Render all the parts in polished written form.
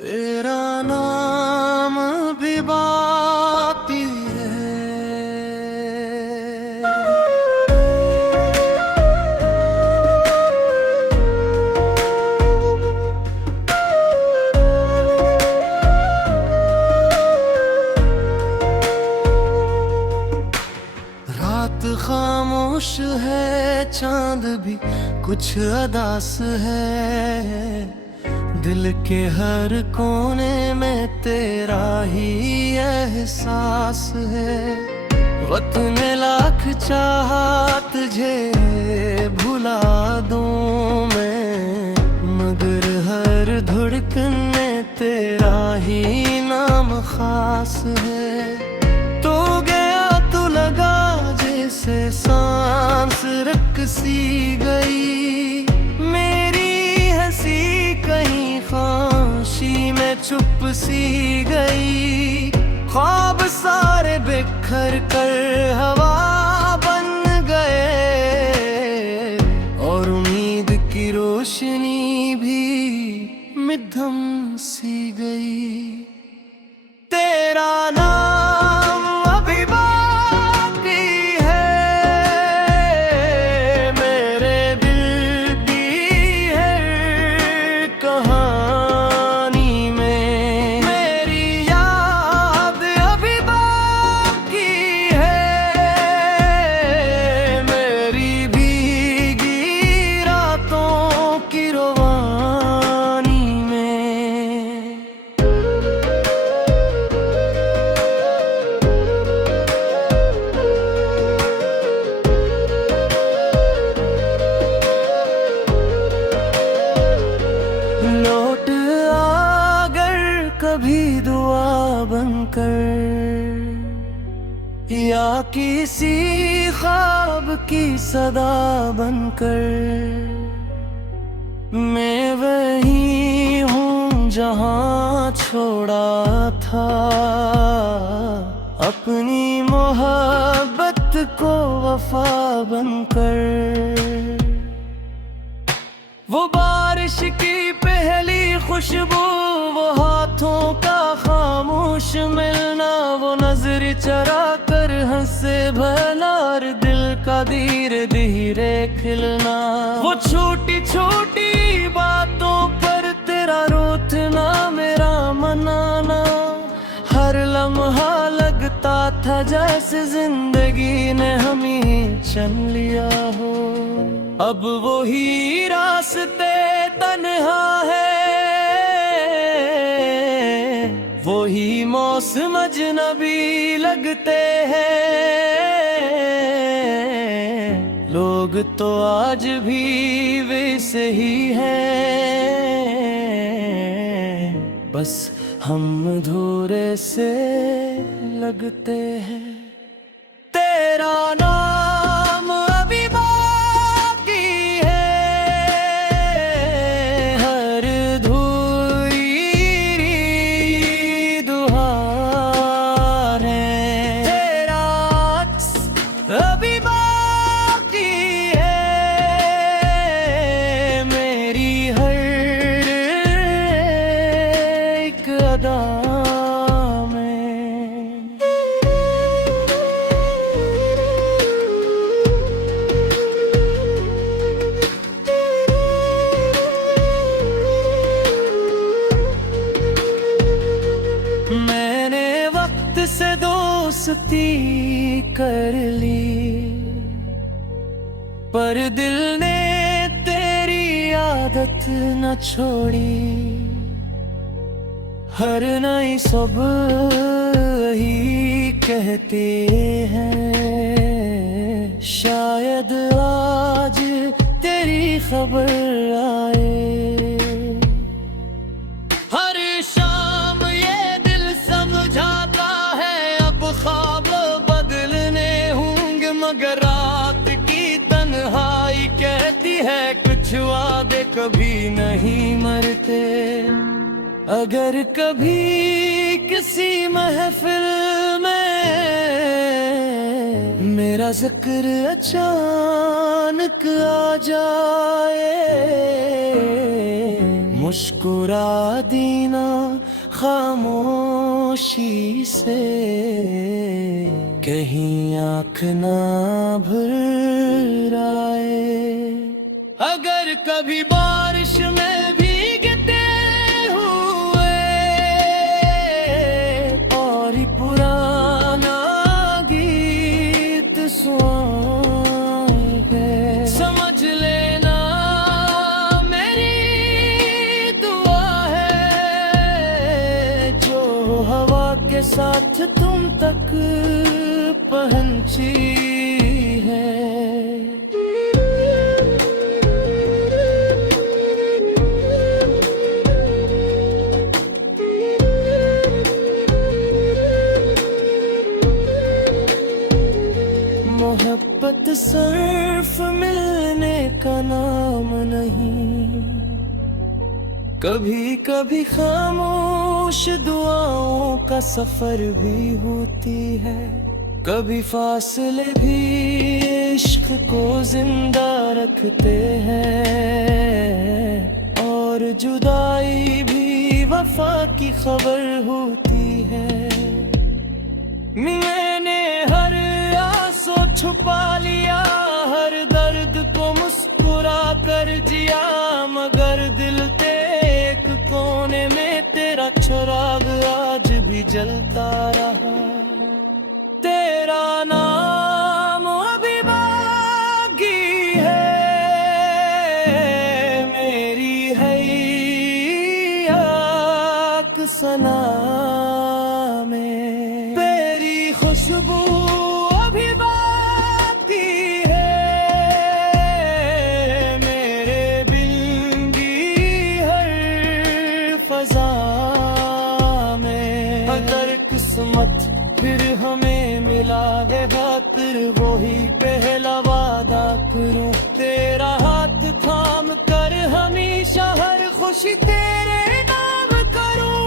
तेरा नाम भी बाती है। रात खामोश है, चांद भी कुछ अदास है। दिल के हर कोने में तेरा ही एहसास है। वतन लाख चाहा तुझे भुला दूं मैं, मगर हर धड़कन में तेरा ही नाम खास है। तो गया तो लगा जैसे सांस रुक सी गई, मेरी हंसी कहीं खामोशी में चुप सी गई। ख्वाब सारे बिखर कर हवा बन गए, और उम्मीद की रोशनी भी मिधम सी गई। तेरा नाम अभी बाकी है, मेरे दिल की हर कहानी में। मेरी याद अभी बाकी है, मेरी भीगी रातों की रवानी में। लौट आगर कभी दुआ बनकर, या किसी ख्वाब की सदा बनकर, मैं वही हूँ जहाँ छोड़ा था अपनी मोहब्बत को वफा बनकर। वो बारिश की पहली खुशबू, वो हाथों का खामोश मिलना, वो नजर चरा कर हंसे भला और दिल का धीरे धीरे खिलना। वो छोटी छोटी बातों पर तेरा रोतना, मेरा मनाना, हर लम्हा लगता था जैसे जिंदगी ने हमें चन लिया हो। अब वही रास्ते तन्हा है, वही मौसम अजनबी लगते हैं। लोग तो आज भी वैसे ही हैं, बस हम अधूरे से लगते हैं। तेरा नाम अभी बाकी है, हर धुरी दुहार है। तेरा अक्स अभी बाकी है, मेरी हर एक अदा में। मैंने वक्त से दोस्ती कर ली, पर दिल ने तेरी आदत न छोड़ी। हर नई सुबह ही कहते हैं, शायद आज तेरी खबर आए। हर शाम ये दिल समझाता है, अब ख्वाब बदलने होंगे, मगर रात की तन्हाई कहती है कुछ वादे कभी नहीं मरते। अगर कभी किसी महफिल में मेरा जिक्र अचानक आ जाए, मुस्कुरा देना खामोशी से, कहीं आँख ना भर आए। अगर कभी बारिश में भीगते हुए और ही पुराना गीत सुनाए, समझ लेना मेरी दुआ है, जो हवा के साथ तुम तक पहुंची है। मोहब्बत सिर्फ मिलने का नाम नहीं, कभी कभी खामोश दुआओं का सफर भी होती है। कभी फासले भी इश्क को जिंदा रखते हैं, और जुदाई भी वफा की खबर होती है। मैंने हर आंसू छुपा लिया, हर दर्द को मुस्कुरा कर जिया, मगर दिल के एक कोने में तेरा चिराग आज भी जलता रहा। तेरा नाम अभी बाकी है मेरी हयात सना में, तेरी खुशबू अभी बाकी है मेरे दिल की हर फजा में। अगर किस्मत फिर हमें मिला है खातिर, वही पहला वादा करूं, तेरा हाथ थाम कर हमेशा हर खुशी तेरे नाम करूं।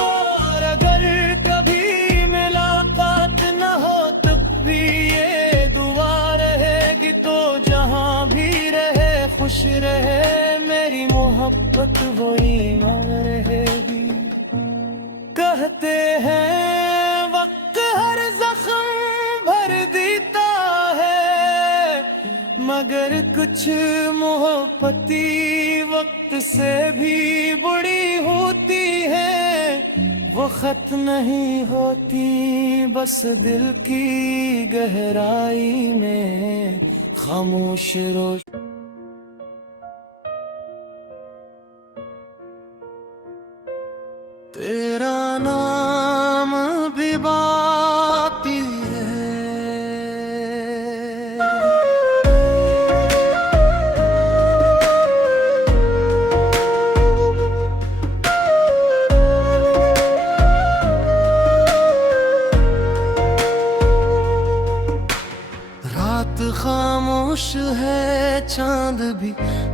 और अगर कभी मुलाकात न हो तब भी ये दुआ रहेगी, तो जहां भी रहे खुश रहे मेरी मोहब्बत, वही रहेगी। कहते हैं वक्त हर जख्म भर देता है, मगर कुछ मोहब्बती वक्त से भी बड़ी होती है। वो खत नहीं होती, बस दिल की गहराई में खामोश रोश। तेरा नाम भी बाकी है। रात खामोश है, चांद भी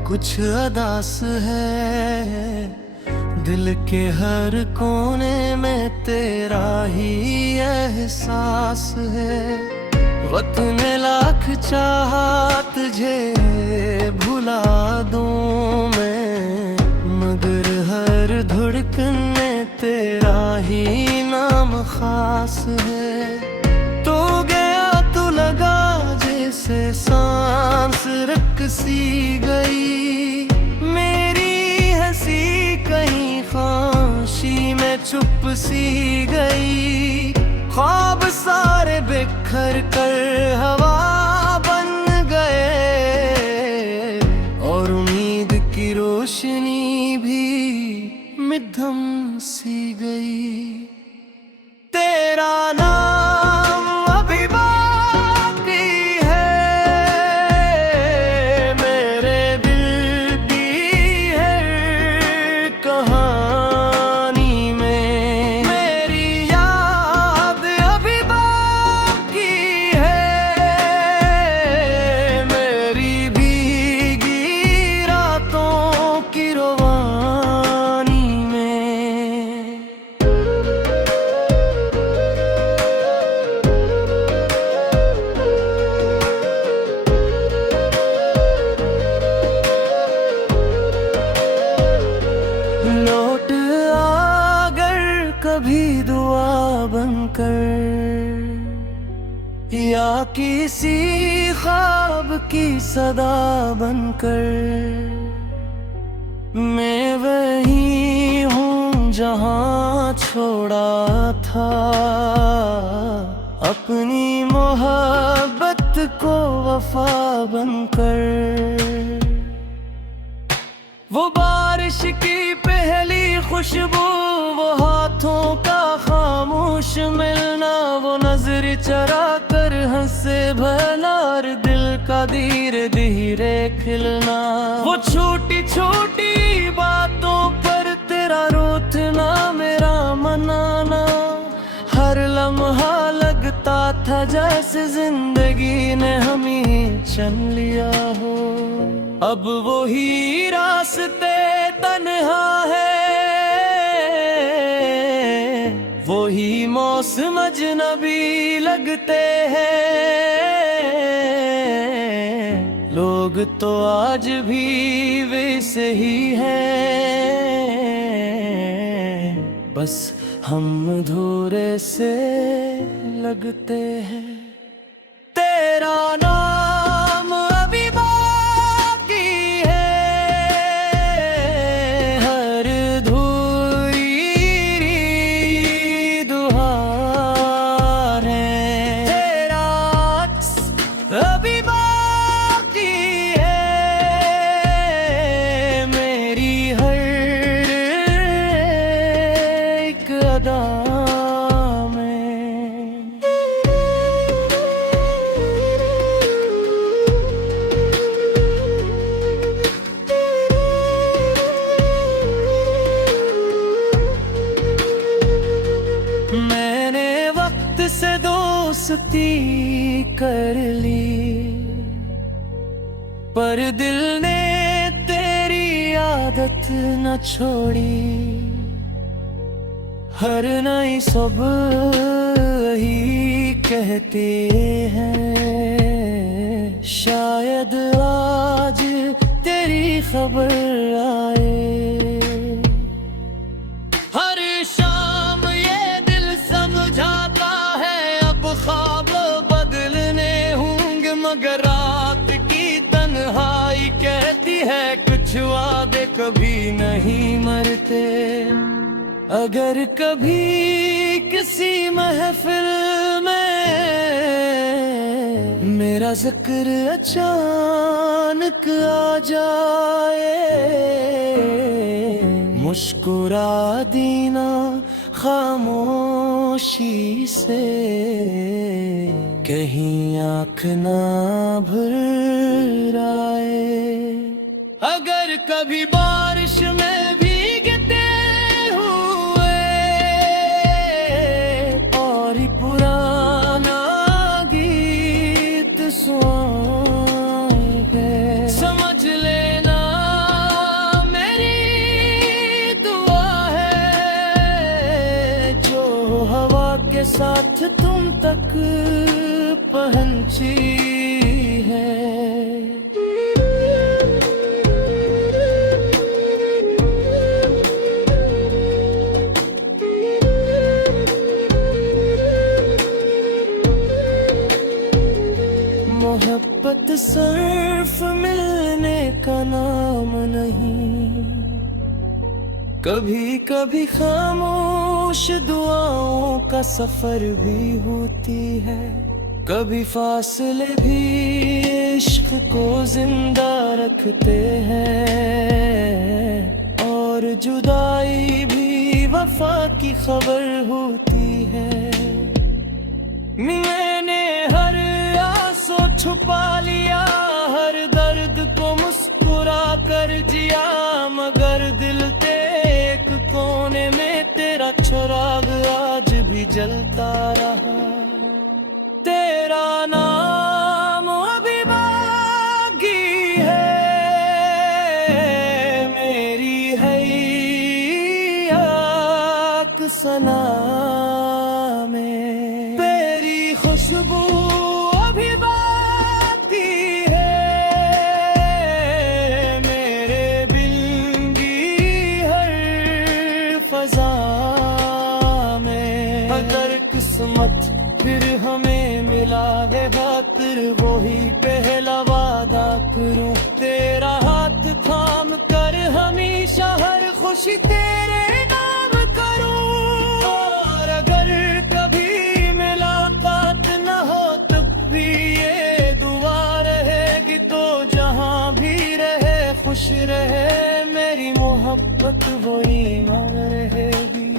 कुछ अदास है, दिल के हर कोने में तेरा ही एहसास है। वतन लाख चाहा तुझे भुला दूं मैं, मगर हर धड़कन में तेरा ही नाम खास है। तो गया तो लगा जैसे सांस रुक सी गई, मेरी हंसी कहीं खामोशी में चुप सी गई। ख्वाब सारे बिखर कर हवा बन गए, और उम्मीद की रोशनी भी मिधम सी गई। तेरा नाम अभी बाकी है मेरे दिल की हर कहानी में, मेरी याद अभी बाकी है कभी दुआ बनकर या किसी ख्वाब की सदा बनकर, मैं वही हूँ जहाँ छोड़ा था अपनी मोहब्बत को वफा बनकर। वो बारिश की पहली खुशबू, वो हाथों का खामोश मिलना, वो नजर चरा कर हंसे भला और दिल का धीरे धीरे खिलना, वो छोटी छोटी बातों पर तेरा रोतना मेरा मनाना, हर लम्हा लगता था जैसे जिंदगी ने हमें चुन लिया हो। अब वही रास्ते तन्हा है, वही मौसम अजनबी लगते हैं, लोग तो आज भी वैसे ही हैं, बस हम अधूरे से लगते हैं। तेरा नाम अभी बाकी है, हर धुरी दुहार है, तेरा अक्स अभी बाकी है, मेरी हर एक अदा से दोस्ती कर ली, पर दिल ने तेरी आदत न छोड़ी, हर नई सुबह ही कहते हैं शायद आज तेरी खबर आए। मगर रात की तन्हाई कहती है कुछ वादे कभी नहीं मरते। अगर कभी किसी महफिल में मेरा जिक्र अचानक आ जाए, मुस्कुरा देना खामोशी से, कहीं आँख ना भर आए। अगर कभी बारिश में भीगते हुए और पुराना गीत सुनाए, समझ लेना मेरी दुआ है, जो हवा के साथ तुम तक पहुंची है। मोहब्बत सिर्फ मिलने का नाम नहीं, कभी कभी खामोश दुआओं का सफर भी होती है। कभी फासले भी इश्क को जिंदा रखते हैं, और जुदाई भी वफा की खबर होती है। मैंने हर आंसू छुपा लिया, हर दर्द को मुस्कुरा कर जिया, मगर दिल के एक कोने में तेरा चिराग आज भी जलता रहा। तेरा नाम अभी बाकी है, मेरी हयात सना में, तेरी खुशबू अभी बाकी है, मेरे दिल की हर फजा फिरूं तेरा हाथ थाम कर, हमेशा हर खुशी तेरे नाम करूं। और अगर कभी मुलाकात न हो तब भी ये दुआ रहेगी, तो जहां भी रहे खुश रहे मेरी मोहब्बत, वो ईमान रहेगी।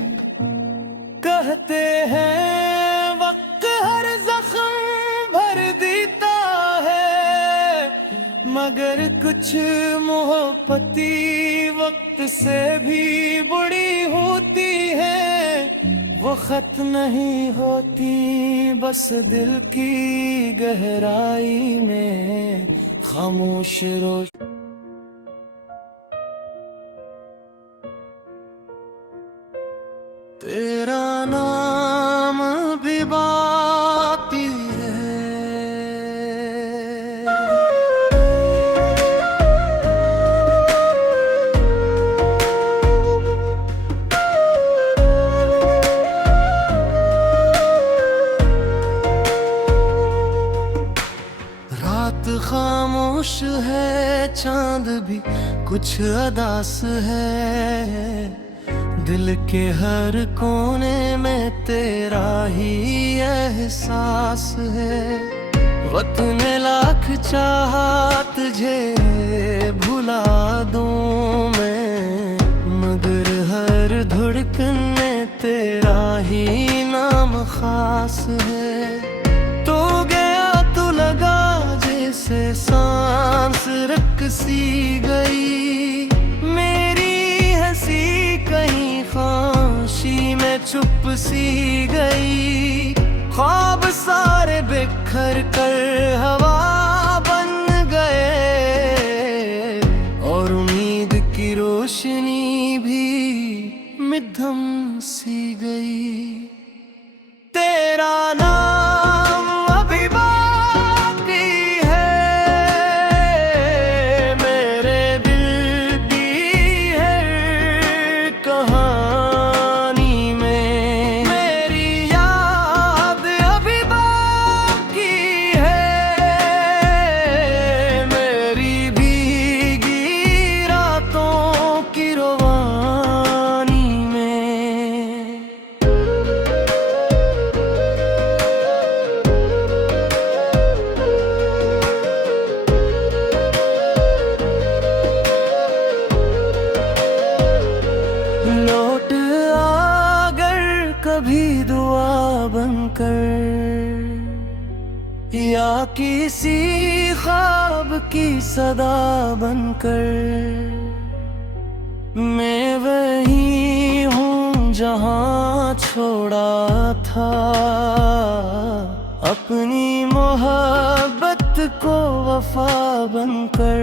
कहते हैं वक्त हर जख्म भर देता है, मगर कुछ मोहब्बती वक्त से भी बुरी होती है। वो खत नहीं होती बस दिल की गहराई में खामोश रोश। तेरा नाम भी बाती है, रात खामोश है, चांद भी कुछ अदास है। दिल के हर कोने में तेरा ही एहसास है। वतन लाख चाहा तुझे भुला दूं मैं, मगर हर धड़कन में तेरा ही नाम खास है। तो गया तो लगा जैसे सांस रुक सी गई, मेरी हंसी कहीं खामोशी में चुप सी गई। ख्वाब सारे बिखर कर हवा बन गए, और उम्मीद की रोशनी भी मिधम सी गई। तेरा नाम अभी बाकी है, मेरे दिल की हर कहानी में। मेरी याद अभी बाकी है, मेरी भीगी रातों की रवानी में। लौट आगर कभी दुआ बनकर, या किसी ख्वाब की सदा बनकर, मैं वही हूँ जहाँ छोड़ा था अपनी मोहब्बत को वफा बनकर।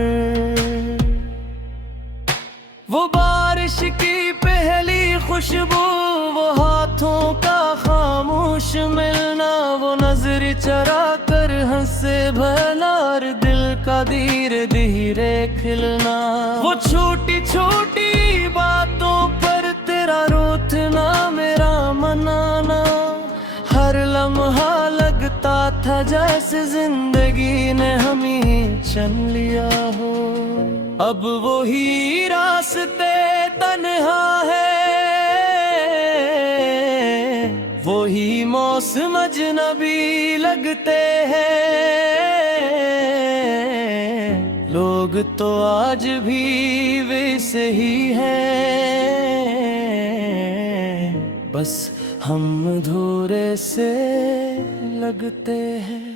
वो बारिश की पहली खुशबू, वो हाथों का खामोश मिलना, वो नजर चरा कर हंसे भला और दिल का धीरे धीरे खिलना। वो छोटी छोटी बातों पर तेरा रोतना, मेरा मनाना, हर लम्हा लगता था जैसे जिंदगी ने हमें चन लिया हो। अब वही रास्ते तन्हा है, वही मौसम अजनबी लगते हैं। लोग तो आज भी वैसे ही हैं, बस हम अधूरे से लगते हैं।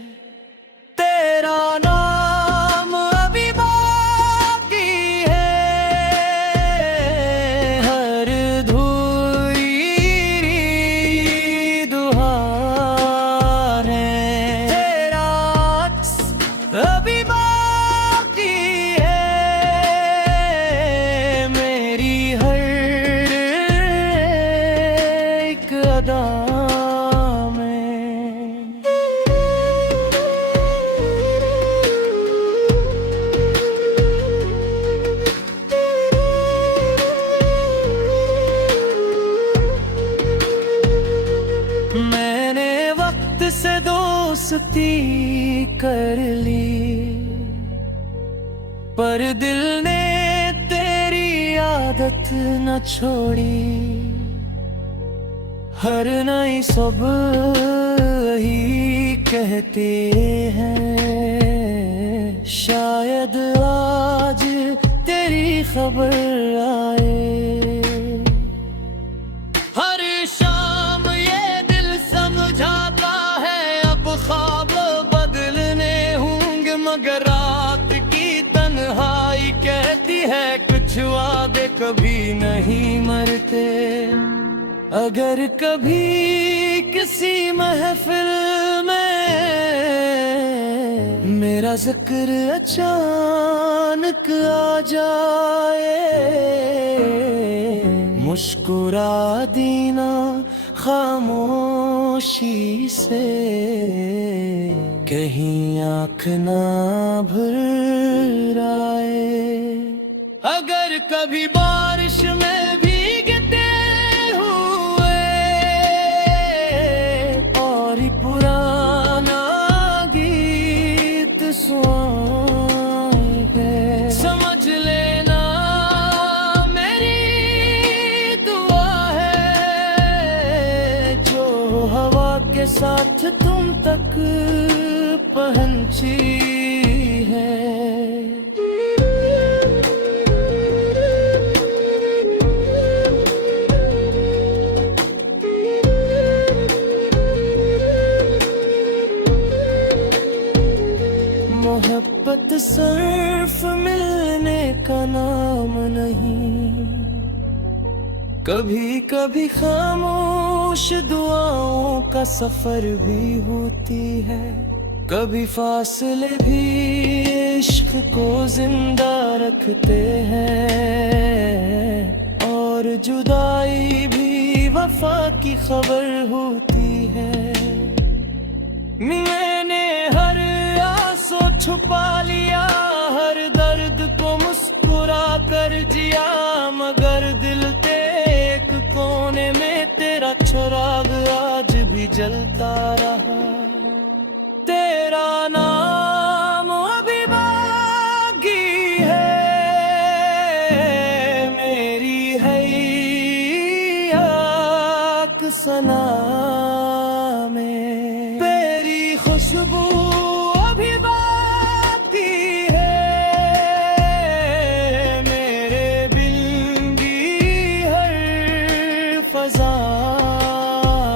तेरा नाम अभी बाकी है, हर धुरी दुहार है। तेरा अभी बाकी है, मेरी हर एक अदा में। मैंने वक्त से दोस्ती कर ली, पर दिल ने तेरी आदत न छोड़ी। हर नई सुबह ही कहते हैं शायद आज तेरी खबर आए। हर शाम ये दिल समझाता है अब ख्वाब बदलने होंगे, मगर रात की तन्हाई कहती है कुछ वादे कभी नहीं मरते। अगर कभी किसी महफिल में मेरा जिक्र अचानक आ जाए, मुस्कुरा देना खामोशी से, कहीं आँख ना भर आए। अगर कभी बारिश में भीगते हुए और पुराना गीत सुनाए, समझ लेना मेरी दुआ है जो हवा के साथ तुम तक पहुंची है। मोहब्बत सिर्फ मिलने का नाम नहीं, कभी कभी खामोश दुआओं का सफर भी होती है। कभी फासले भी इश्क को जिंदा रखते हैं, और जुदाई भी वफा की खबर होती है। मैंने हर आंसू छुपा लिया, हर दर्द को मुस्कुरा कर जिया, मगर दिल के एक कोने में तेरा चिराग आज भी जलता रहा। तेरा नाम अभी बाकी है मेरी हयात सना में, तेरी खुशबू अभी बाकी है मेरे बिन की हर फजा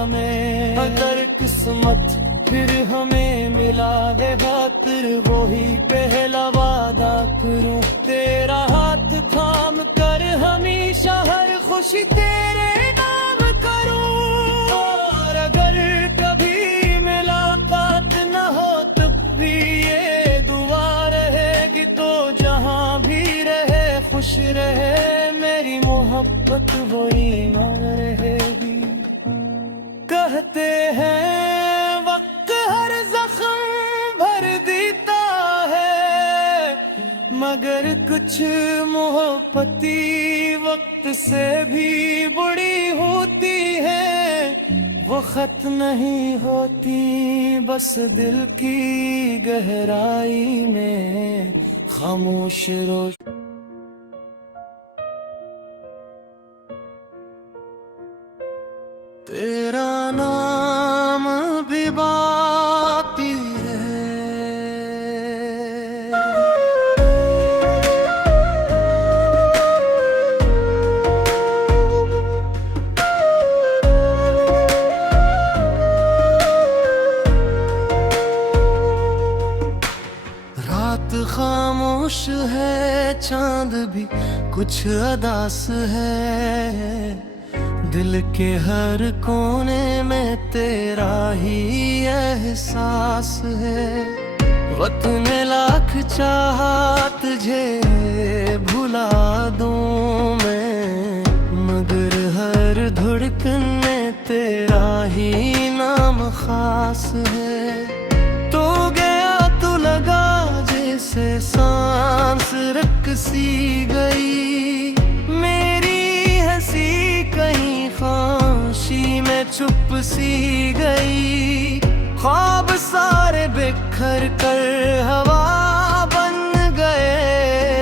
में। अगर किस्मत फिर हमें मिला है खातिर वही पहला वादा करूं, तेरा हाथ थाम कर हमेशा हर खुशी तेरे नाम करूं। और अगर कभी मुलाकात न हो तब भी ये दुआ रहेगी, तो जहां भी रहे खुश रहे मेरी मोहब्बत वही रहेगी। कहते हैं मगर कुछ मोहब्बती वक्त से भी बड़ी होती है। वो खत नहीं होती बस दिल की गहराई में खामोश रोश। तेरा नाम भी बाती है। खामोश है चांद भी कुछ अदास है, दिल के हर कोने में तेरा ही एहसास है। वतन लाख चाहा तुझे भुला दूं मैं, मगर हर धड़कन में तेरा ही नाम खास है। तो गया तो लगा जैसे सांस रुक सी गई, मेरी हंसी कहीं खामोशी में चुप सी गई। ख्वाब सारे बिखर कर हवा बन गए,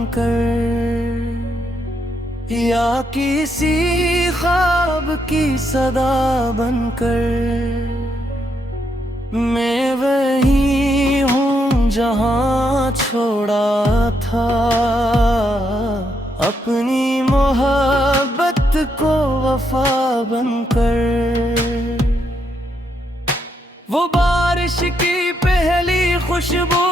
बनकर, या किसी ख्वाब की सदा बनकर। मैं वही हूँ जहाँ छोड़ा था अपनी मोहब्बत को वफा बनकर। वो बारिश की पहली खुशबू,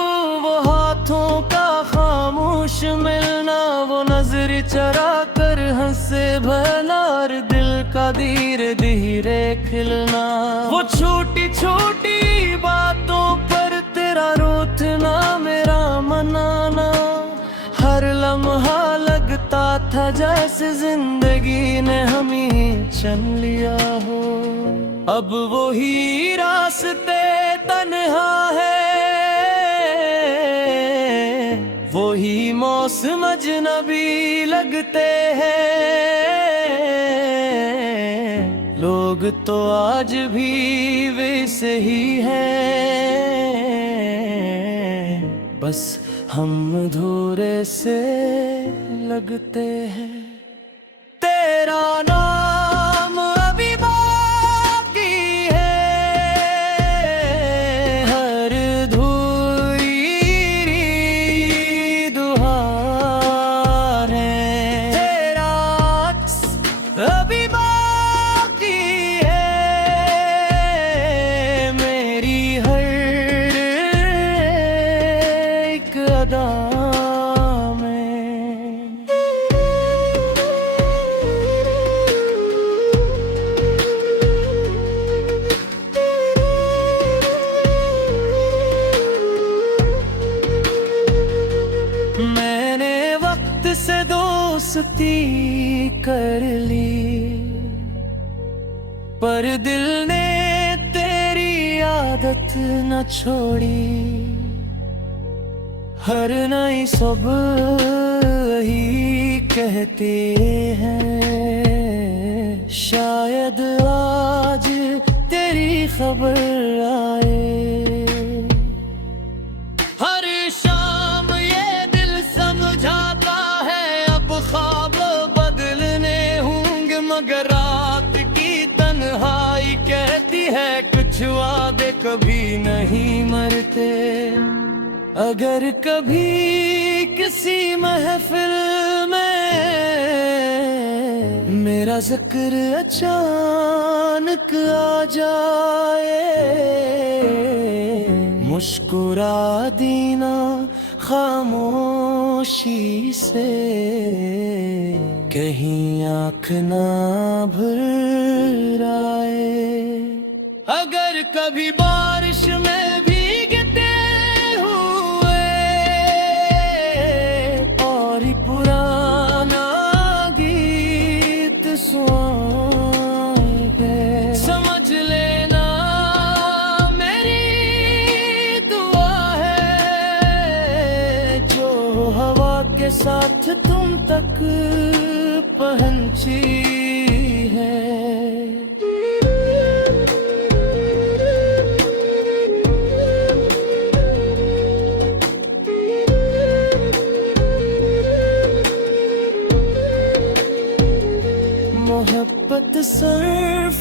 वो हाथों का खामोश मिलना, वो नजर चरा कर हंसे भला और दिल का धीरे धीरे खिलना। वो छोटी छोटी बातों पर तेरा रोतना, मेरा मनाना, हर लम्हा लगता था जैसे जिंदगी ने हमें चुन लिया हो। अब वही रास्ते तन्हा है, वही मौसम अजनबी लगते हैं। लोग तो आज भी वैसे ही हैं, बस हम अधूरे से लगते हैं। तेरा नाम अभी बाकी है, हर धुरी दुहार है। तेरा अक्स अभी बाकी है, मेरी हर एक अदा में। मैंने वक्त से दोस्ती कर ली, पर दिल ने तेरी आदत न छोड़ी। हर नई सुबह ही कहते हैं, शायद आज तेरी खबर आए। हर शाम ये दिल समझाता है, अब ख्वाब बदलने होंगे, मगर रात की तन्हाई कहती है कुछ वादे कभी नहीं मरते। अगर कभी किसी महफिल में मेरा जिक्र अचानक आ जाए, मुस्कुरा देना खामोशी से, कहीं आँख ना भर आए। अगर कभी बारिश में भीगते हुए और पुराना गीत सुनाएंगे, समझ लेना मेरी दुआ है, जो हवा के साथ तुम तक पहुंची है। मोहब्बत सिर्फ